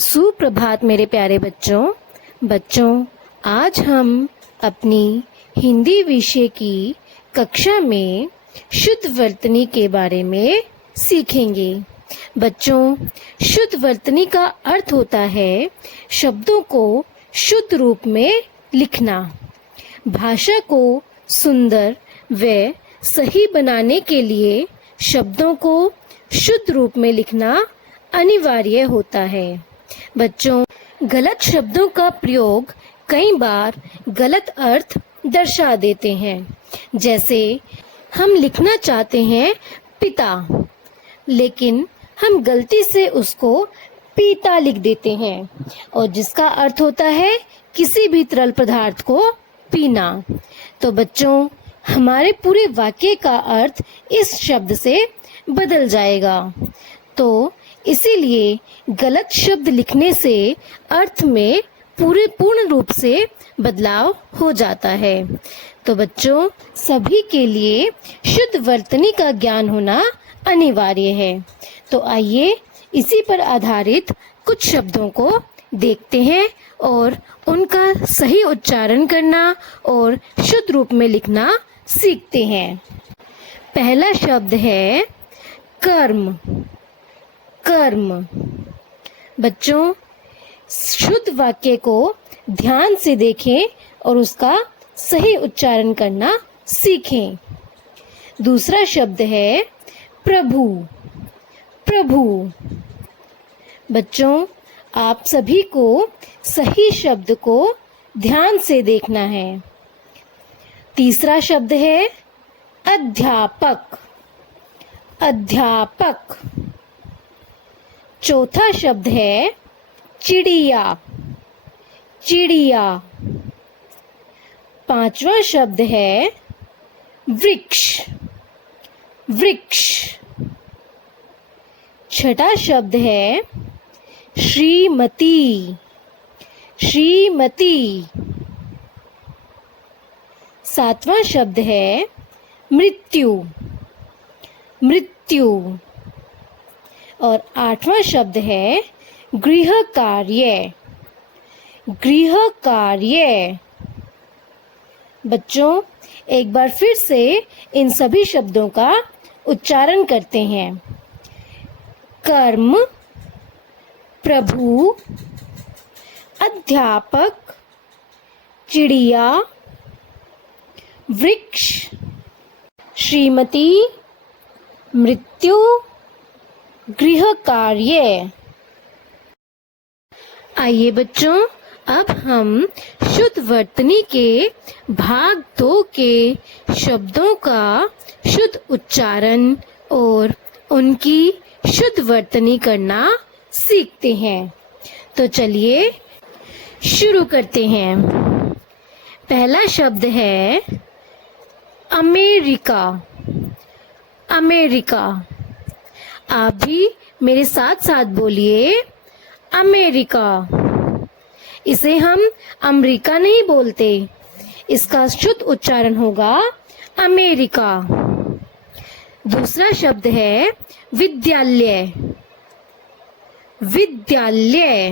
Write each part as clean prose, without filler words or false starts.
सुप्रभात मेरे प्यारे बच्चों आज हम अपनी हिंदी विषय की कक्षा में शुद्ध वर्तनी के बारे में सीखेंगे। बच्चों, शुद्ध वर्तनी का अर्थ होता है शब्दों को शुद्ध रूप में लिखना। भाषा को सुंदर व सही बनाने के लिए शब्दों को शुद्ध रूप में लिखना अनिवार्य होता है। बच्चों, गलत शब्दों का प्रयोग कई बार गलत अर्थ दर्शा देते हैं। जैसे हम लिखना चाहते हैं पिता, लेकिन हम गलती से उसको पीता लिख देते हैं, और जिसका अर्थ होता है किसी भी तरल पदार्थ को पीना। तो बच्चों, हमारे पूरे वाक्य का अर्थ इस शब्द से बदल जाएगा। तो इसीलिए गलत शब्द लिखने से अर्थ में पूर्ण रूप से बदलाव हो जाता है। तो बच्चों, सभी के लिए शुद्ध वर्तनी का ज्ञान होना अनिवार्य है। तो आइए इसी पर आधारित कुछ शब्दों को देखते हैं और उनका सही उच्चारण करना और शुद्ध रूप में लिखना सीखते हैं। पहला शब्द है कर्म। कर्म। बच्चों, शुद्ध वाक्य को ध्यान से देखें और उसका सही उच्चारण करना सीखें। दूसरा शब्द है प्रभु। प्रभु। बच्चों, आप सभी को सही शब्द को ध्यान से देखना है। तीसरा शब्द है अध्यापक। अध्यापक। चौथा शब्द है चिड़िया। चिड़िया। पांचवा शब्द है वृक्ष। वृक्ष। छठा शब्द है श्रीमती। श्रीमती। सातवां शब्द है मृत्यु। मृत्यु। और आठवां शब्द है गृह कार्य। गृह कार्य। बच्चों, एक बार फिर से इन सभी शब्दों का उच्चारण करते हैं। कर्म, प्रभु, अध्यापक, चिड़िया, वृक्ष, श्रीमती, मृत्यु, गृह कार्य। आइए बच्चों, अब हम शुद्ध वर्तनी के भाग 2 के शब्दों का शुद्ध उच्चारण और उनकी शुद्ध वर्तनी करना सीखते हैं। तो चलिए शुरू करते हैं। पहला शब्द है अमेरिका। अमेरिका। आप भी मेरे साथ साथ बोलिए अमेरिका। इसे हम अमेरिका नहीं बोलते, इसका शुद्ध उच्चारण होगा अमेरिका। दूसरा शब्द है विद्यालय। विद्यालय।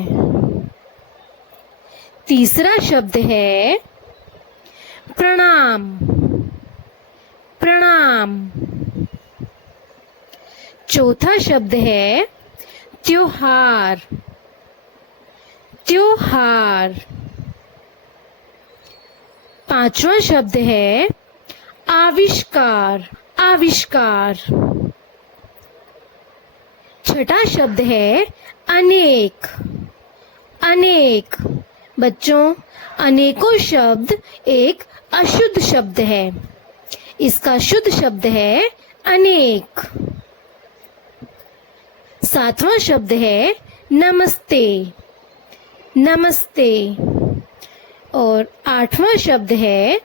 तीसरा शब्द है प्रणाम। प्रणाम। चौथा शब्द है त्योहार। त्योहार। पांचवा शब्द है आविष्कार। आविष्कार। छठा शब्द है अनेक। अनेक। बच्चों, अनेकों शब्द एक अशुद्ध शब्द है, इसका शुद्ध शब्द है अनेक। सातवां शब्द है नमस्ते। नमस्ते। और आठवां शब्द है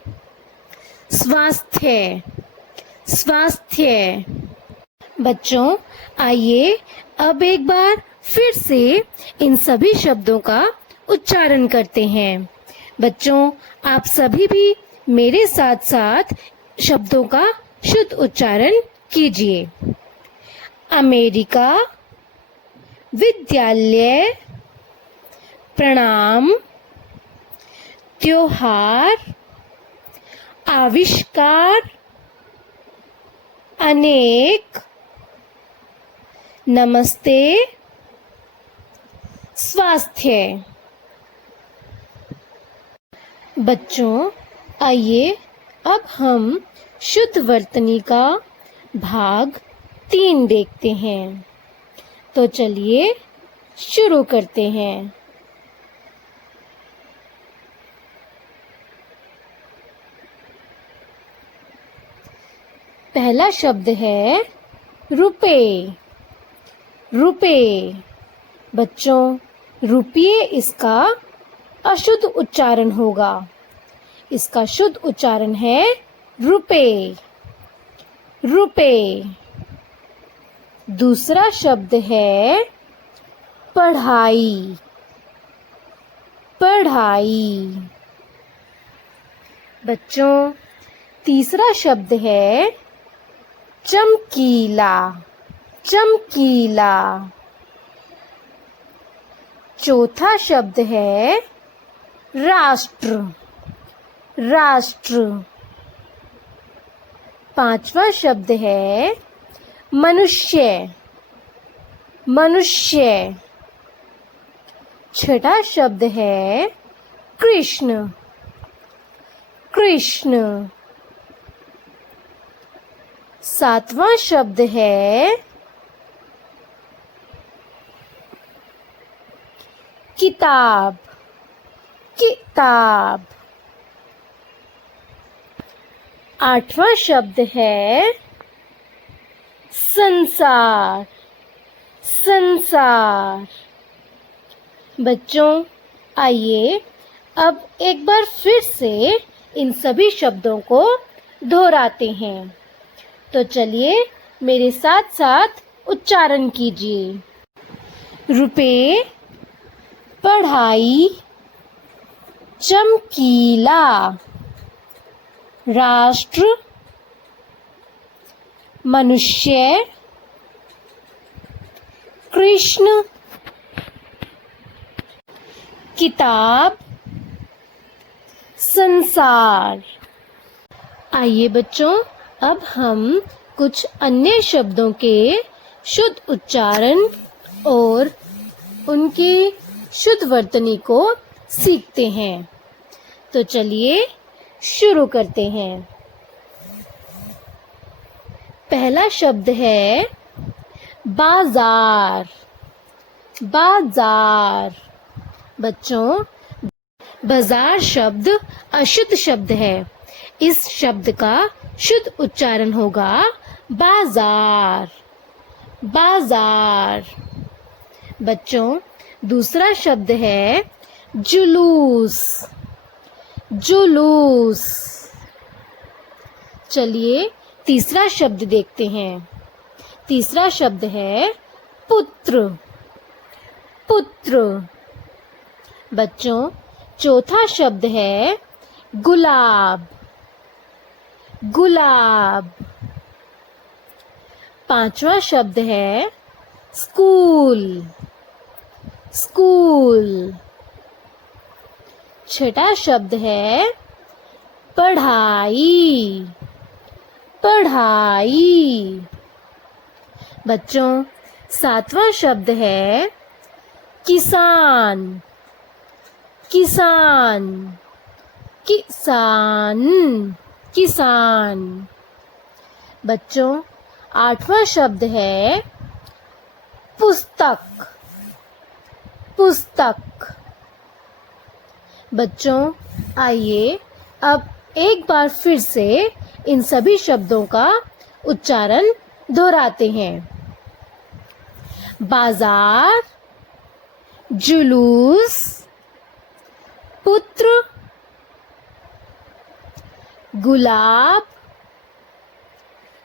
स्वास्थ्य। स्वास्थ्य। बच्चों, आइए अब एक बार फिर से इन सभी शब्दों का उच्चारण करते हैं। बच्चों, आप सभी भी मेरे साथ साथ शब्दों का शुद्ध उच्चारण कीजिए। अमेरिका, विद्यालय, प्रणाम, त्योहार, आविष्कार, अनेक, नमस्ते, स्वास्थ्य। बच्चों, आइए अब हम शुद्ध वर्तनी का भाग 3 देखते हैं। तो चलिए शुरू करते हैं। पहला शब्द है रुपए। रुपए। बच्चों, रुपये इसका अशुद्ध उच्चारण होगा। इसका शुद्ध उच्चारण है रुपए। रुपए। दूसरा शब्द है पढ़ाई। पढ़ाई। बच्चों, तीसरा शब्द है चमकीला। चमकीला। चौथा शब्द है राष्ट्र। राष्ट्र। पांचवा शब्द है मनुष्य। मनुष्य। छठा शब्द है कृष्ण। कृष्ण। सातवां शब्द है किताब। किताब। आठवां शब्द है संसार। संसार। बच्चों, आइए अब एक बार फिर से इन सभी शब्दों को दोहराते हैं। तो चलिए मेरे साथ साथ उच्चारण कीजिए। रुपए, पढ़ाई, चमकीला, राष्ट्र, मनुष्य, कृष्ण, किताब, संसार। आइए बच्चों, अब हम कुछ अन्य शब्दों के शुद्ध उच्चारण और उनकी शुद्ध वर्तनी को सीखते हैं। तो चलिए शुरू करते हैं। पहला शब्द है बाजार। बाजार। बच्चों, बाजार शब्द अशुद्ध शब्द है। इस शब्द का शुद्ध उच्चारण होगा बाजार। बाजार। बच्चों, दूसरा शब्द है जुलूस। जुलूस। चलिए तीसरा शब्द देखते हैं। तीसरा शब्द है पुत्र। पुत्र। बच्चों, चौथा शब्द है गुलाब। गुलाब। पांचवा शब्द है स्कूल। स्कूल। छठा शब्द है पढ़ाई। पढ़ाई। बच्चों, सातवां शब्द है किसान। किसान। किसान। किसान। बच्चों, आठवां शब्द है पुस्तक। पुस्तक। बच्चों, आइए अब एक बार फिर से इन सभी शब्दों का उच्चारण दोहराते हैं। बाजार, जुलूस, पुत्र, गुलाब,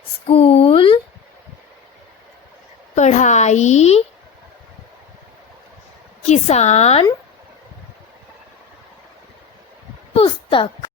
स्कूल, पढ़ाई, किसान, पुस्तक।